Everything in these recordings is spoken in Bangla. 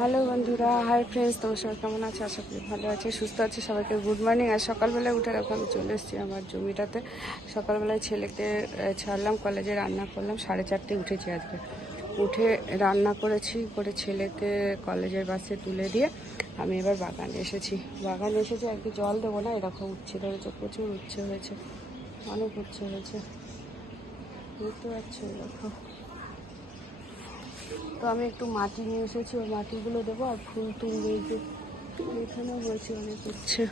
হ্যালো বন্ধুরা, হাই ফ্রেন্ডস, তোমার সবাই কেমন আছে? আশা করি ভালো আছে, সুস্থ আছে। সবাইকে গুড মর্নিং। আর সকালবেলায় উঠে রাখো আমি চলে এসেছি আমার জমিটাতে। সকালবেলায় ছেলেকে ছাড়লাম, কলেজে রান্না করলাম। 4:30 উঠেছি আজকে। উঠে রান্না করে ছেলেকে কলেজের বাসে তুলে দিয়ে আমি এবার বাগানে এসেছি। আজকে জল দেবো না, এরকম উচ্ছে ধরেছে, প্রচুর উচ্ছে হয়েছে, অনেক উচ্ছে হয়েছে, বুঝতে পারছো? দেখো, তো আমি একটু মাটি নিয়ে এসেছি, ওই মাটিগুলো দেবো আর ফুল তুলবে। যে এখানেও হয়েছে অনেক উচ্ছে,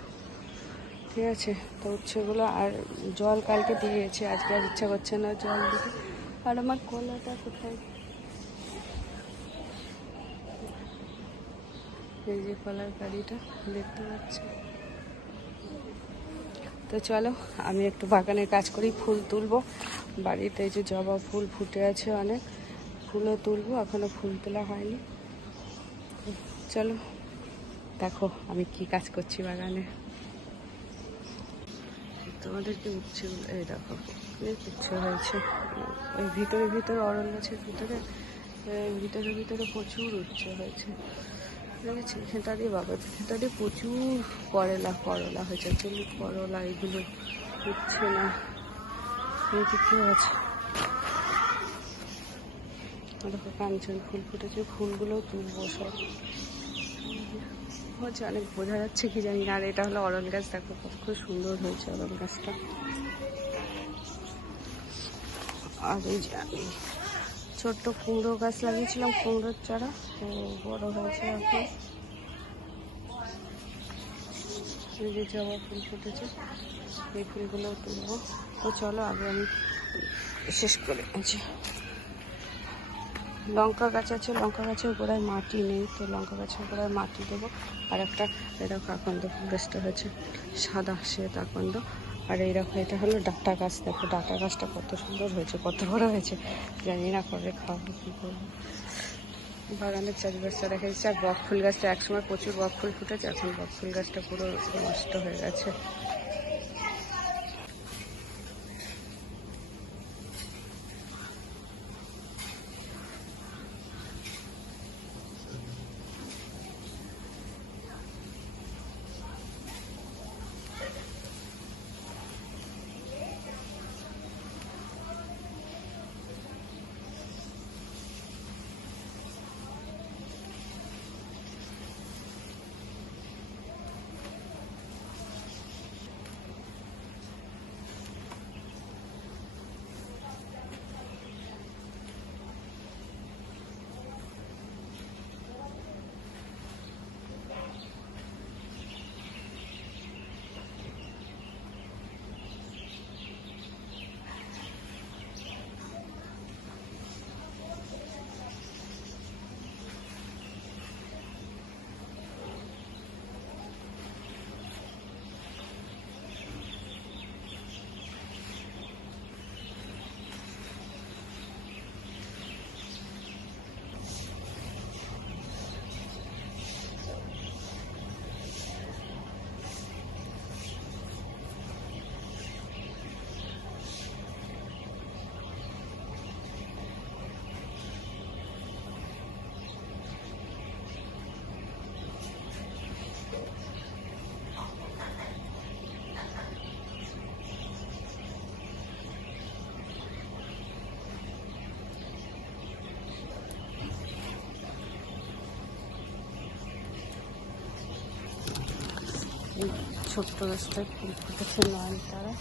ঠিক আছে? তো উচ্ছেগুলো আর জল কালকে দিয়েছে, আজকে আর ইচ্ছা করছে না জল দিতে। আর আমার কলাটা কোথায়? এই যে কলার গাড়িটা দেখতে পাচ্ছি। তো চলো আমি একটু বাগানের কাজ করি, ফুল তুলবো। বাড়িতে এই যে জবা ফুল ফুটে আছে অনেক, ফুলও তুলবো, এখনো ফুল তোলা হয়নি। চলো দেখো আমি কি কাজ করছি বাগানে। তোমাদেরকে উচ্ছে, এই দেখো অনেক উচ্ছে হয়েছে। ওই ভিতরে অরল গাছের ভিতরে প্রচুর উচ্ছে হয়েছে, দেখেছি? এখানটা দিয়ে প্রচুর করলা হয়েছে। চলি করলা, এগুলো উচ্ছে না, কি আছে? দেখো কাঞ্চন ফুল ফুটেছে, ফুলগুলোও তুলবো সব। হচ্ছে অনেক, বোঝা যাচ্ছে কি জানি না। আর এটা হলো অরল গাছ, দেখো কত খুব সুন্দর হয়েছে অরল গাছটা। আর এই যে আমি ছোট্ট কুমড়ো গাছ লাগিয়েছিলাম, কুমড়োর চারা বড় হয়েছে এখন। এই যে জবা ফুল ফুটেছে, এই ফুলগুলোও তুলবো। তো চলো আগে আমি শেষ করে আছি। লঙ্কা গাছ আছে, লঙ্কা গাছের গোড়ায় মাটি নেই, তো লঙ্কা গাছের গোড়ায় মাটি দেবো। আর একটা এরকম আকন্দ ফুল গাছটা হয়েছে, সাদা শ্বেত আকন্দ। আর এইরকম এটা হলো ডাঁটা গাছ, দেখো ডাঁটা গাছটা কত সুন্দর হয়েছে, কত বড় হয়েছে, জানি না কবে খাবো, কী করবো। বাগানের চারিপাশটা দেখা যাচ্ছে। আর বক ফুল গাছটা একসময় প্রচুর বক ফুল ফুটেছে, এখন বক ফুল গাছটা পুরো নষ্ট হয়ে গেছে। ছোট্ট গাছটায় ফুল ফুটেছে নয়নতারা।